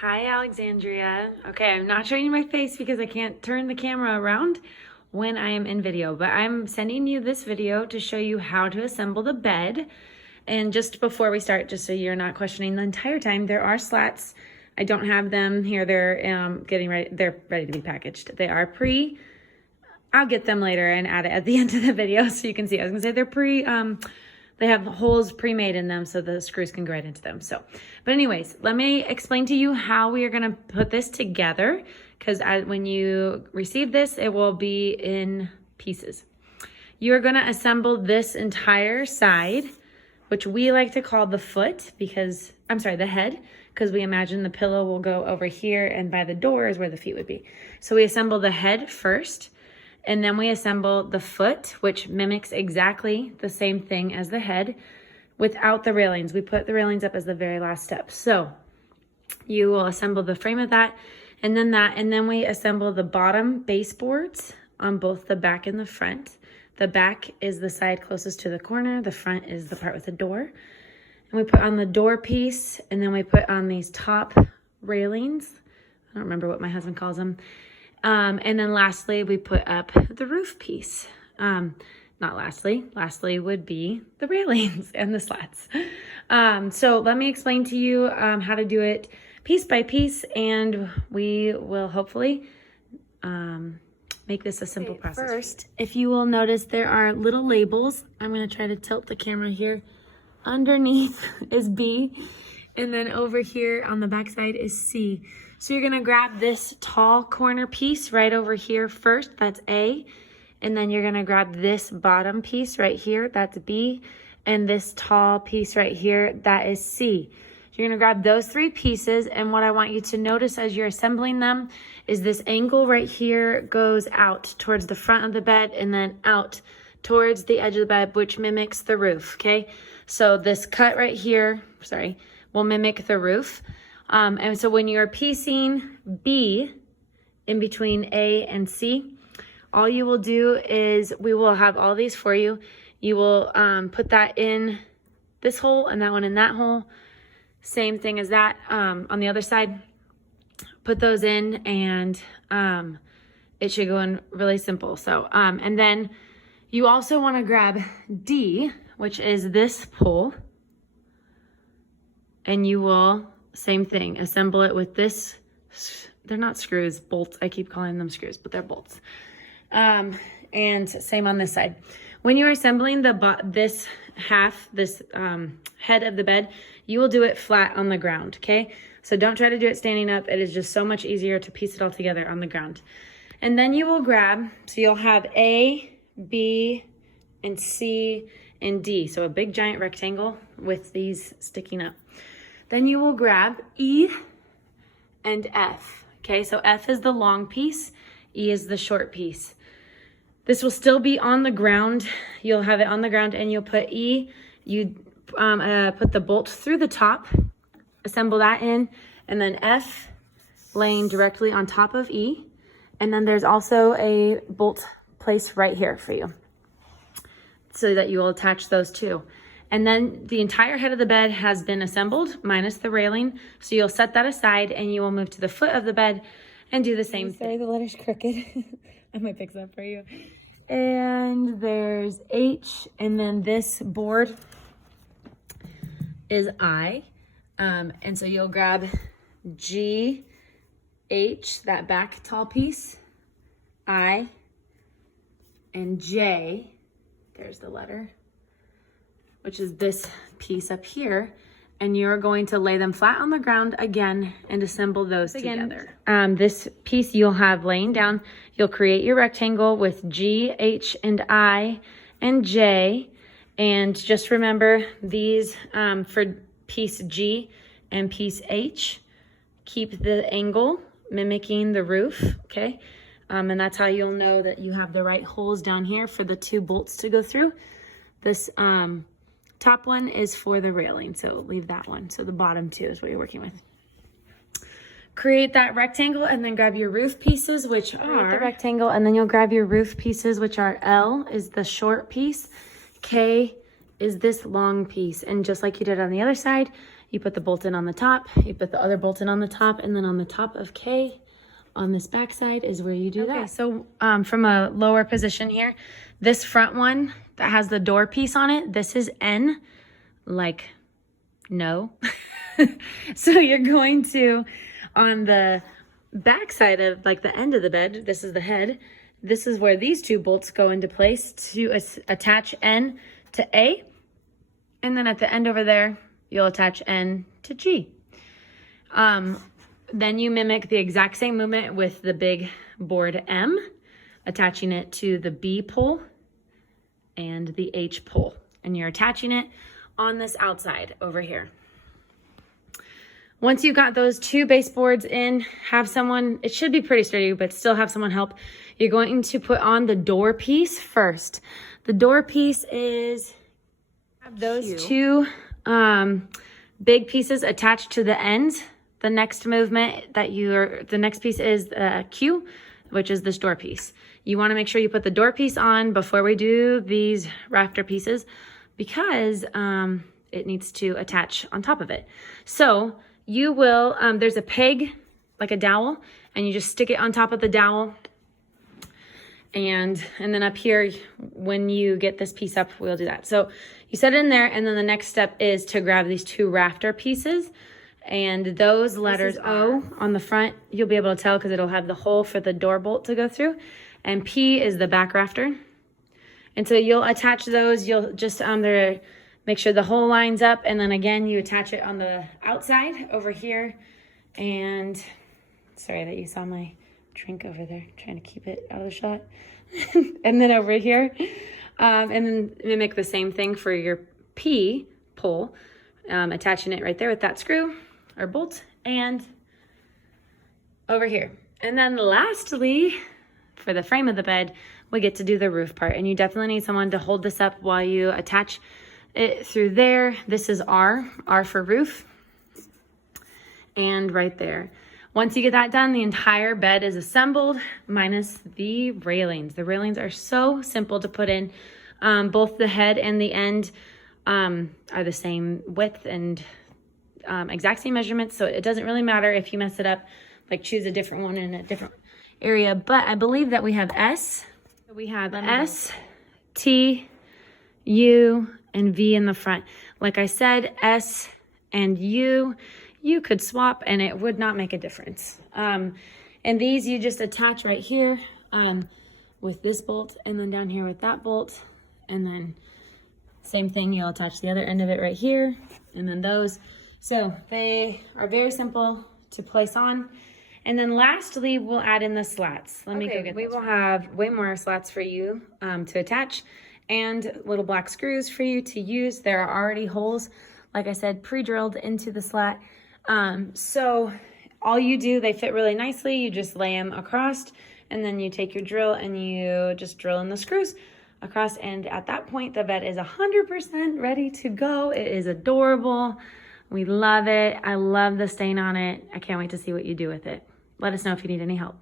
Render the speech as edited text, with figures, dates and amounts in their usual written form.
Hi, Alexandria. Okay, I'm not showing you my face because I can't turn the camera around when I am in video, but I'm sending you this video to show you how to assemble the bed. And just before we start, just so you're not questioning the entire time, there are slats. I don't have them here. They're getting ready. They're ready to be packaged. They are I'll get them later and add it at the end of the video so you can see. I was gonna say they're they have holes pre-made in them so the screws can go right into them. But anyways, let me explain to you how we are gonna put this together, because when you receive this, it will be in pieces. You're gonna assemble this entire side, which we like to call the foot because, the head, because we imagine the pillow will go over here and by the door is where the feet would be. So we assemble the head first, and then we assemble the foot, which mimics exactly the same thing as the head without the railings. We put the railings up as the very last step. So you will assemble the frame of that, and then we assemble the bottom baseboards on both the back and the front. The back is the side closest to the corner. The front is the part with the door. And we put on the door piece, and then we put on these top railings. I don't remember what my husband calls them. And then lastly, we put up the roof piece. Not lastly would be the railings and the slats. So let me explain to you how to do it piece by piece, and we will hopefully make this a simple process. First, if you will notice, there are little labels. I'm going to try to tilt the camera here. Underneath is B, and then over here on the back side is C. So you're gonna grab this tall corner piece right over here first, that's A, and then you're gonna grab this bottom piece right here, that's B, and this tall piece right here, that is C. You're gonna grab those three pieces, and what I want you to notice as you're assembling them is this angle right here goes out towards the front of the bed and then out towards the edge of the bed, which mimics the roof, okay? So this cut right here, will mimic the roof. And so when you're piecing B in between A and C, all you will do is, we will have all these for you. You will put that in this hole and that one in that hole. Same thing as that on the other side. Put those in, and it should go in really simple. So, and then you also want to grab D, which is this pole, and you will, same thing, assemble it with this. They're not screws, bolts. I keep calling them screws, but they're bolts. And same on this side. When you're assembling this head of the bed, you will do it flat on the ground, okay? So don't try to do it standing up. It is just so much easier to piece it all together on the ground. And then you will grab, so you'll have A, B, and C, and D. So a big giant rectangle with these sticking up. Then you will grab E and F, okay? So F is the long piece, E is the short piece. This will still be on the ground. You'll have it on the ground, and you'll put E, you put the bolt through the top, assemble that in, and then F laying directly on top of E. And then there's also a bolt place right here for you so that you will attach those two. And then the entire head of the bed has been assembled, minus the railing. So you'll set that aside, and you will move to the foot of the bed and do the same thing. Sorry, the letter's crooked. I might fix that for you. And there's H, and then this board is I. And so you'll grab G, H, that back tall piece, I, and J, there's the letter, which is this piece up here, and you're going to lay them flat on the ground again and assemble those together. This piece you'll have laying down, you'll create your rectangle with G, H, and I, and J, and just remember these for piece G and piece H, keep the angle mimicking the roof, okay? And that's how you'll know that you have the right holes down here for the two bolts to go through. This top one is for the railing, so leave that one. So the bottom two is what you're working with. Create that rectangle, and then grab your roof pieces, which are the rectangle, and then you'll grab your roof pieces, which are L is the short piece, K is this long piece, and just like you did on the other side, You put the bolt in on the top, you put the other bolt in on the top, and then on the top of K, on this back side is where you do that. So from a lower position here, this front one that has the door piece on it, this is N, like no. So you're going to, on the back side of like the end of the bed, this is the head, this is where these two bolts go into place to attach N to A. And then at the end over there, you'll attach N to G. Then you mimic the exact same movement with the big board M, attaching it to the B pole and the H pole. And you're attaching it on this outside over here. Once you've got those two baseboards in, have someone, it should be pretty sturdy, but still have someone help. You're going to put on the door piece first. The door piece is those two big pieces attached to the ends. The next movement that the next piece is Q, which is this door piece. You want to make sure you put the door piece on before we do these rafter pieces because it needs to attach on top of it. So you will, there's a peg, like a dowel, and you just stick it on top of the dowel. And then up here, when you get this piece up, we'll do that. So you set it in there, and then the next step is to grab these two rafter pieces. And those letters O on the front, you'll be able to tell because it'll have the hole for the door bolt to go through. And P is the back rafter. And so you'll attach those. You'll just make sure the hole lines up. And then again, you attach it on the outside over here. And sorry that you saw my drink over there, trying to keep it out of the shot. And then over here. And then mimic the same thing for your P pole. Attaching it right there with that screw or bolt and over here. And then lastly, for the frame of the bed, we get to do the roof part. And you definitely need someone to hold this up while you attach it through there. This is R for roof. And right there. Once you get that done, the entire bed is assembled minus the railings. The railings are so simple to put in. Both the head and the end are the same width and exact same measurements. So it doesn't really matter if you mess it up, like choose a different one in a different area. But I believe that we have S. We have S, T, U, and V in the front. Like I said, S and U, you could swap and it would not make a difference. And these you just attach right here with this bolt and then down here with that bolt. And then same thing, you'll attach the other end of it right here and then those. So they are very simple to place on. And then lastly, we'll add in the slats. Let me go get those. We will have way more slats for you to attach and little black screws for you to use. There are already holes, like I said, pre-drilled into the slat. So all you do, they fit really nicely. You just lay them across and then you take your drill and you just drill in the screws across. And at that point, the bed is 100% ready to go. It is adorable. We love it. I love the stain on it. I can't wait to see what you do with it. Let us know if you need any help.